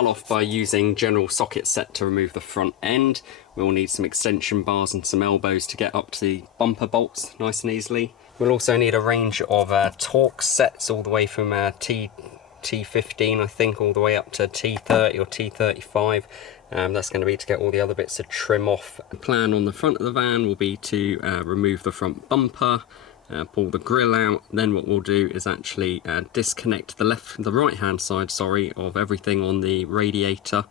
start off by using general socket set to remove the front end. We'll need some extension bars and some elbows to get up to the bumper bolts nice and easily. We'll also need a range of Torx sets all the way from T15 I think all the way up to T30 or T35. That's going to be to get all the other bits to trim off. The plan on the front of the van will be to remove the front bumper, pull the grille out. Then what we'll do is actually disconnect the right hand side of everything on the radiator,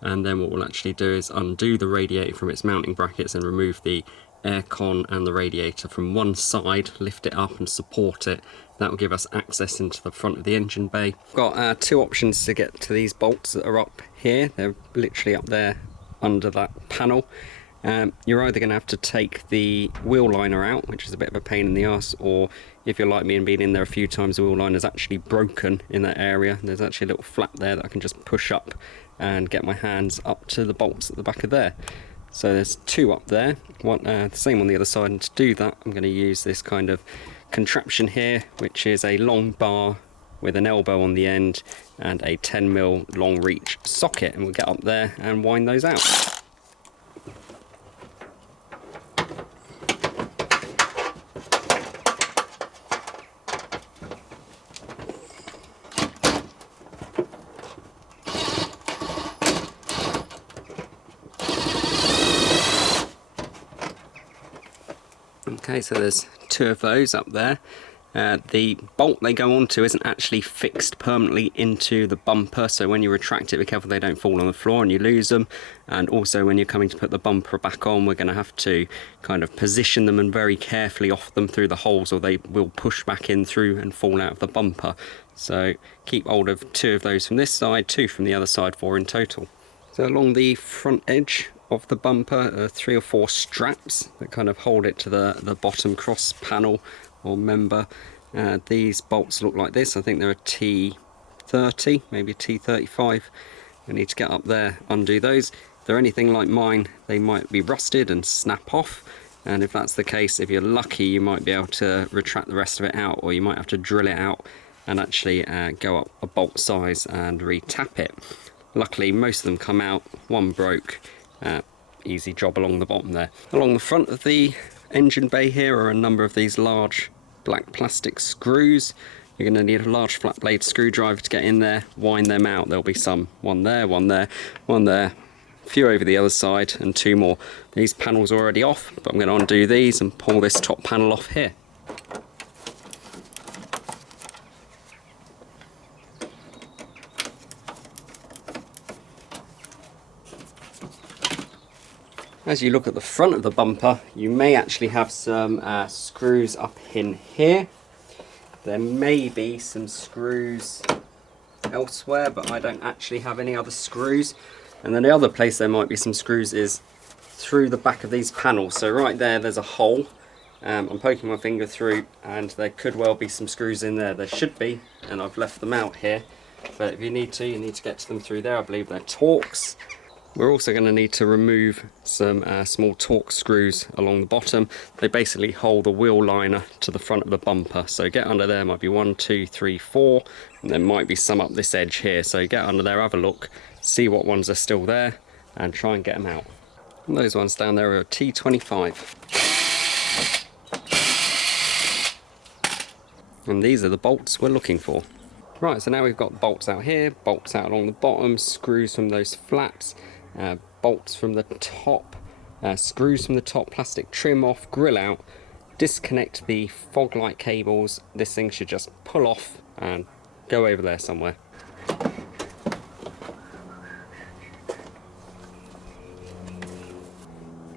and then what we'll actually do is undo the radiator from its mounting brackets and remove the aircon and the radiator from one side, lift it up and support it. That will give us access into the front of the engine bay. We've got two options to get to these bolts that are up here. They're literally up there under that panel. You're either going to have to take the wheel liner out, which is a bit of a pain in the ass, or if you're like me and been in there a few times, the wheel liner is actually broken in that area. There's actually a little flap there that I can just push up and get my hands up to the bolts at the back of there. So there's two up there, the same on the other side, and to do that I'm going to use this kind of contraption here, which is a long bar with an elbow on the end and a 10mm long reach socket, and we'll get up there and wind those out. Okay, so there's two of those up there. The bolt they go onto isn't actually fixed permanently into the bumper, so when you retract it, be careful they don't fall on the floor and you lose them. And also when you're coming to put the bumper back on, we're going to have to kind of position them and very carefully off them through the holes, or they will push back in through and fall out of the bumper. So keep hold of two of those from this side, two from the other side, four in total. So along the front edge of the bumper are 3 or 4 straps that kind of hold it to the bottom cross panel or member. These bolts look like this. I think they're a T30, maybe a T35. We need to get up there, undo those. If they're anything like mine, they might be rusted and snap off, and if that's the case, if you're lucky, you might be able to retract the rest of it out, or you might have to drill it out and actually go up a bolt size and re-tap it. Luckily most of them come out, one broke. Easy job along the bottom there. Along the front of the engine bay here are a number of these large black plastic screws. You're going to need a large flat blade screwdriver to get in there, wind them out. There'll be one there, one there, one there, a few over the other side, and 2 more. These panels are already off, but I'm going to undo these and pull this top panel off here. As you look at the front of the bumper, you may actually have some screws up in here. There may be some screws elsewhere, but I don't actually have any other screws. And then the other place there might be some screws is through the back of these panels. So right there's a hole. I'm poking my finger through, and there could well be some screws in there. There should be, and I've left them out here. But if you need to get to them through there. I believe they're Torx. We're also going to need to remove some small Torx screws along the bottom. They basically hold the wheel liner to the front of the bumper. So get under there, might be 1, 2, 3, 4, and there might be some up this edge here. So get under there, have a look, see what ones are still there, and try and get them out. And those ones down there are T25. And these are the bolts we're looking for. Right, so now we've got bolts out here, bolts out along the bottom, screws from those flaps, bolts from the top, screws from the top, plastic trim off, grill out, disconnect the fog light cables. This thing should just pull off and go over there somewhere.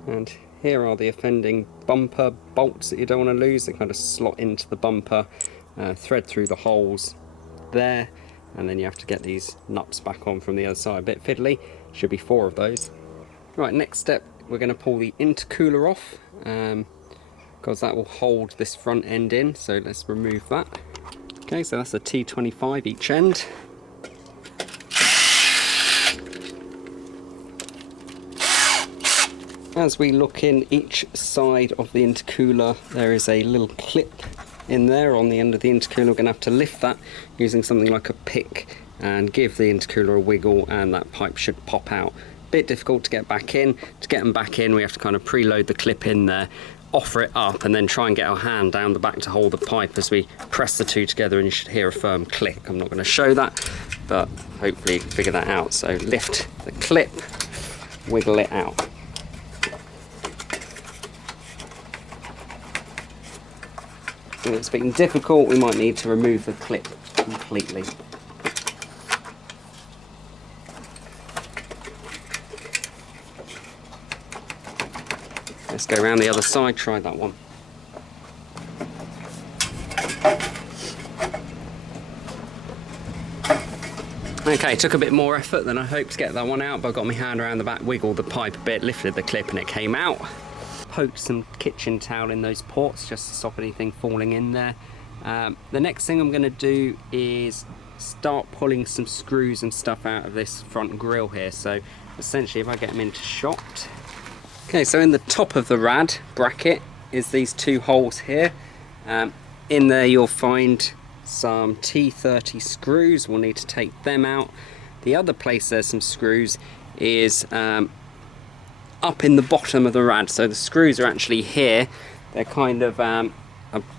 And here are the offending bumper bolts that you don't want to lose. They kind of slot into the bumper, thread through the holes there, and then you have to get these nuts back on from the other side. A bit fiddly. Should be 4 of those. Right, next step, we're going to pull the intercooler off, because that will hold this front end in. So let's remove that. Okay, so that's a T25 each end. As we look in each side of the intercooler, there is a little clip in there on the end of the intercooler. We're going to have to lift that using something like a pick and give the intercooler a wiggle, and that pipe should pop out. Bit difficult to get back in. To get them back in, we have to kind of preload the clip in there, offer it up, and then try and get our hand down the back to hold the pipe as we press the two together, and you should hear a firm click. I'm not going to show that, but hopefully you can figure that out. So lift the clip, wiggle it out. If it's being difficult, we might need to remove the clip completely. Let's go around the other side, try that one. Okay, took a bit more effort than I hoped to get that one out, but I got my hand around the back, wiggled the pipe a bit, lifted the clip, and it came out. Poked some kitchen towel in those ports just to stop anything falling in there. The next thing I'm going to do is start pulling some screws and stuff out of this front grille here. So essentially, if I get them into shot. Okay, so in the top of the rad bracket is these two holes here. In there you'll find some T30 screws. We'll need to take them out. The other place there's some screws is up in the bottom of the rad. So the screws are actually here. They're kind of a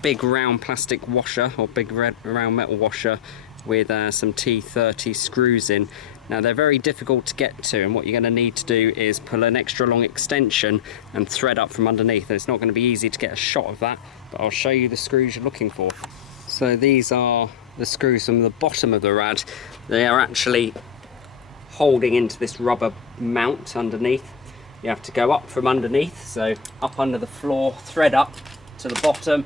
big round plastic washer, or big round metal washer with some T30 screws in. Now they're very difficult to get to, and what you're going to need to do is pull an extra long extension and thread up from underneath. It's not going to be easy to get a shot of that, but I'll show you the screws you're looking for. So these are the screws from the bottom of the rad. They are actually holding into this rubber mount underneath. You have to go up from underneath, so up under the floor, thread up to the bottom.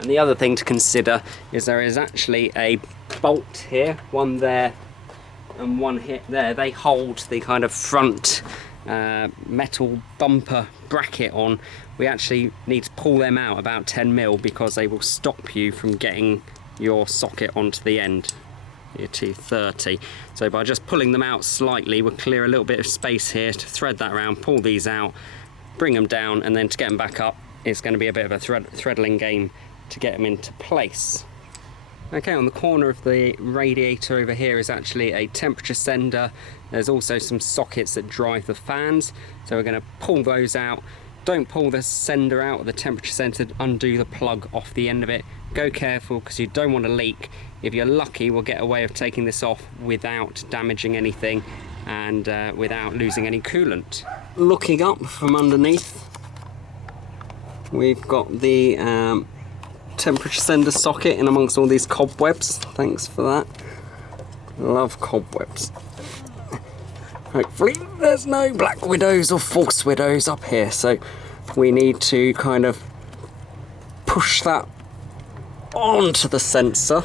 And the other thing to consider is there is actually a bolt here, one there and one here. There, they hold the kind of front metal bumper bracket on. We actually need to pull them out about 10mm because they will stop you from getting your socket onto the end, your T30. So by just pulling them out slightly, we'll clear a little bit of space here to thread that around, pull these out, bring them down, and then to get them back up, it's going to be a bit of a threadling game to get them into place. Okay, on the corner of the radiator over here is actually a temperature sender. There's also some sockets that drive the fans, so we're going to pull those out. Don't pull the sender out of the temperature sensor, undo the plug off the end of it. Go careful because you don't want to leak. If you're lucky, we'll get a way of taking this off without damaging anything and without losing any coolant. Looking up from underneath, we've got the temperature sender socket in amongst all these cobwebs. Thanks for that. Love cobwebs. Hopefully there's no black widows or false widows up here, so we need to kind of push that onto the sensor.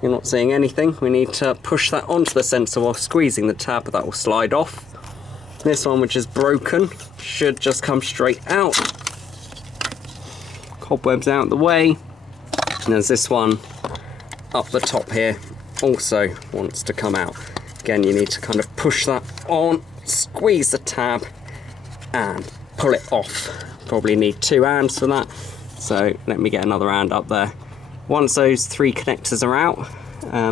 You're not seeing anything. We need to push that onto the sensor while squeezing the tab, but that will slide off. This one, which is broken, should just come straight out. Cobwebs out the way. And there's this one up the top here, also wants to come out. Again, you need to kind of push that on, squeeze the tab, and pull it off. Probably need 2 hands for that, so let me get another hand up there. Once those 3 connectors are out,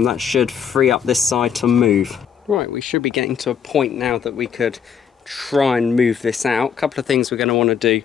that should free up this side to move. Right, we should be getting to a point now that we could try and move this out. A couple of things we're going to want to do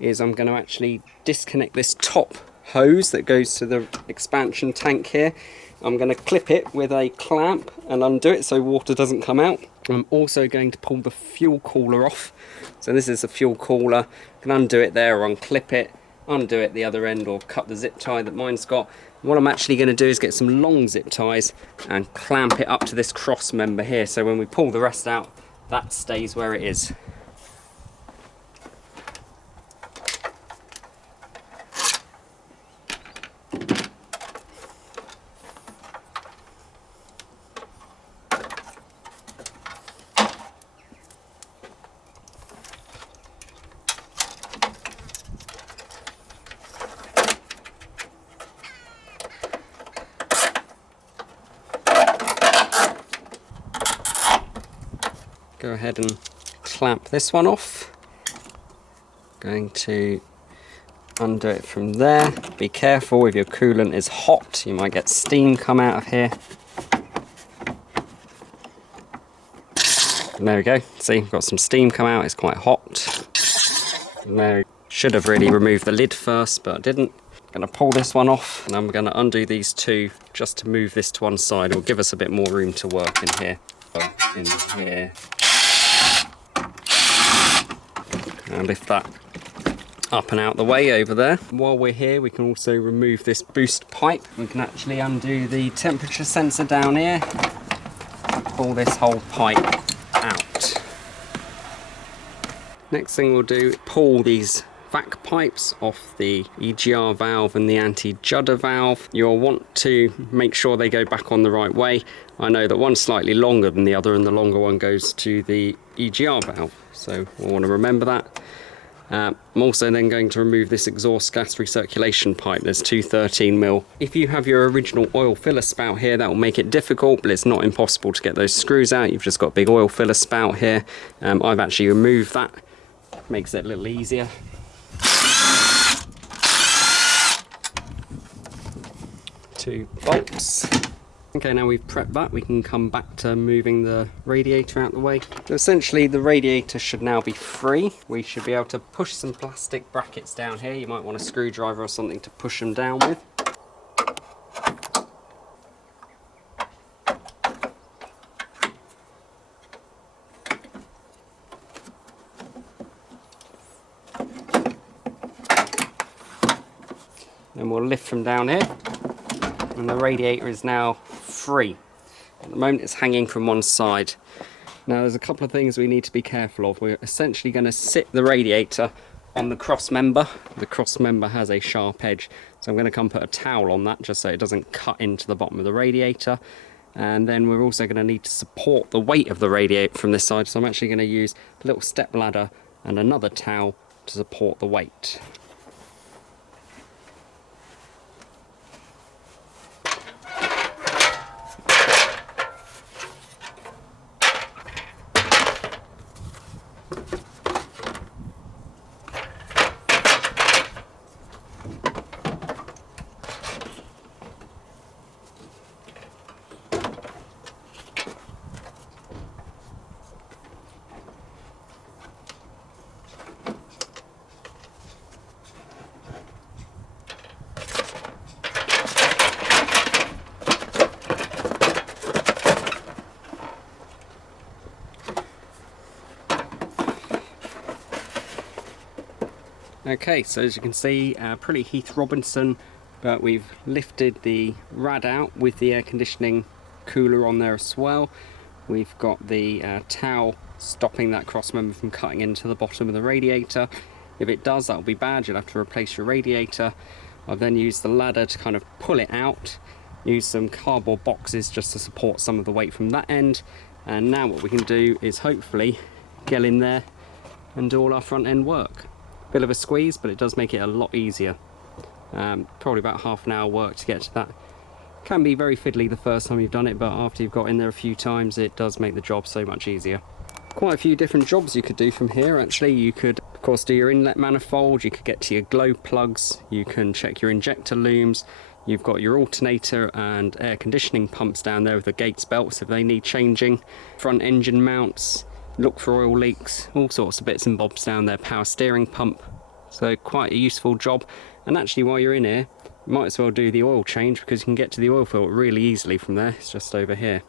is I'm going to actually disconnect this top hose that goes to the expansion tank here. I'm going to clip it with a clamp and undo it so water doesn't come out. I'm also going to pull the fuel cooler off. So this is the fuel cooler. I can undo it there or unclip it, undo it the other end, or cut the zip tie that mine's got. What I'm actually going to do is get some long zip ties and clamp it up to this cross member here, so when we pull the rest out, that stays where it is. Go ahead and clamp this one off. Going to undo it from there. Be careful if your coolant is hot, you might get steam come out of here. And there we go, see, we've got some steam come out, it's quite hot. And there, should have really removed the lid first, but I didn't. I'm going to pull this one off, and I'm going to undo these two just to move this to one side. It will give us a bit more room to work in here. In here. And lift that up and out the way over there. While we're here, we can also remove this boost pipe. We can actually undo the temperature sensor down here. Pull this whole pipe out. Next thing we'll do, pull these vac pipes off the EGR valve and the anti-judder valve. You'll want to make sure they go back on the right way. I know that one's slightly longer than the other, and the longer one goes to the EGR valve, so we'll want to remember that. I'm also then going to remove this exhaust gas recirculation pipe. There's two 13mm. If you have your original oil filler spout here, that will make it difficult, but it's not impossible to get those screws out. You've just got a big oil filler spout here. I've actually removed that. Makes it a little easier. Two bolts. Okay, now we've prepped that, we can come back to moving the radiator out the way. So essentially the radiator should now be free. We should be able to push some plastic brackets down here. You might want a screwdriver or something to push them down with. Then we'll lift from down here, and the radiator is now free. At the moment it's hanging from one side. Now there's a couple of things we need to be careful of. We're essentially going to sit the radiator on the cross member. The cross member has a sharp edge, so I'm going to come put a towel on that just so it doesn't cut into the bottom of the radiator. And then we're also going to need to support the weight of the radiator from this side, so I'm actually going to use a little step ladder and another towel to support the weight. Okay, so as you can see, pretty Heath Robinson, but we've lifted the rad out with the air conditioning cooler on there as well. We've got the towel stopping that cross member from cutting into the bottom of the radiator. If it does, that'll be bad, you'll have to replace your radiator. I've then used the ladder to kind of pull it out, use some cardboard boxes just to support some of the weight from that end, and now what we can do is hopefully get in there and do all our front end work. Bit of a squeeze, but it does make it a lot easier. Probably about half an hour work to get to that. Can be very fiddly the first time you've done it, but after you've got in there a few times, it does make the job so much easier. Quite a few different jobs you could do from here actually. You could of course do your inlet manifold, you could get to your glow plugs, you can check your injector looms, you've got your alternator and air conditioning pumps down there with the Gates belts if they need changing, front engine mounts, look for oil leaks, all sorts of bits and bobs down there, power steering pump. So quite a useful job. And actually while you're in here, you might as well do the oil change because you can get to the oil filter really easily from there. It's just over here.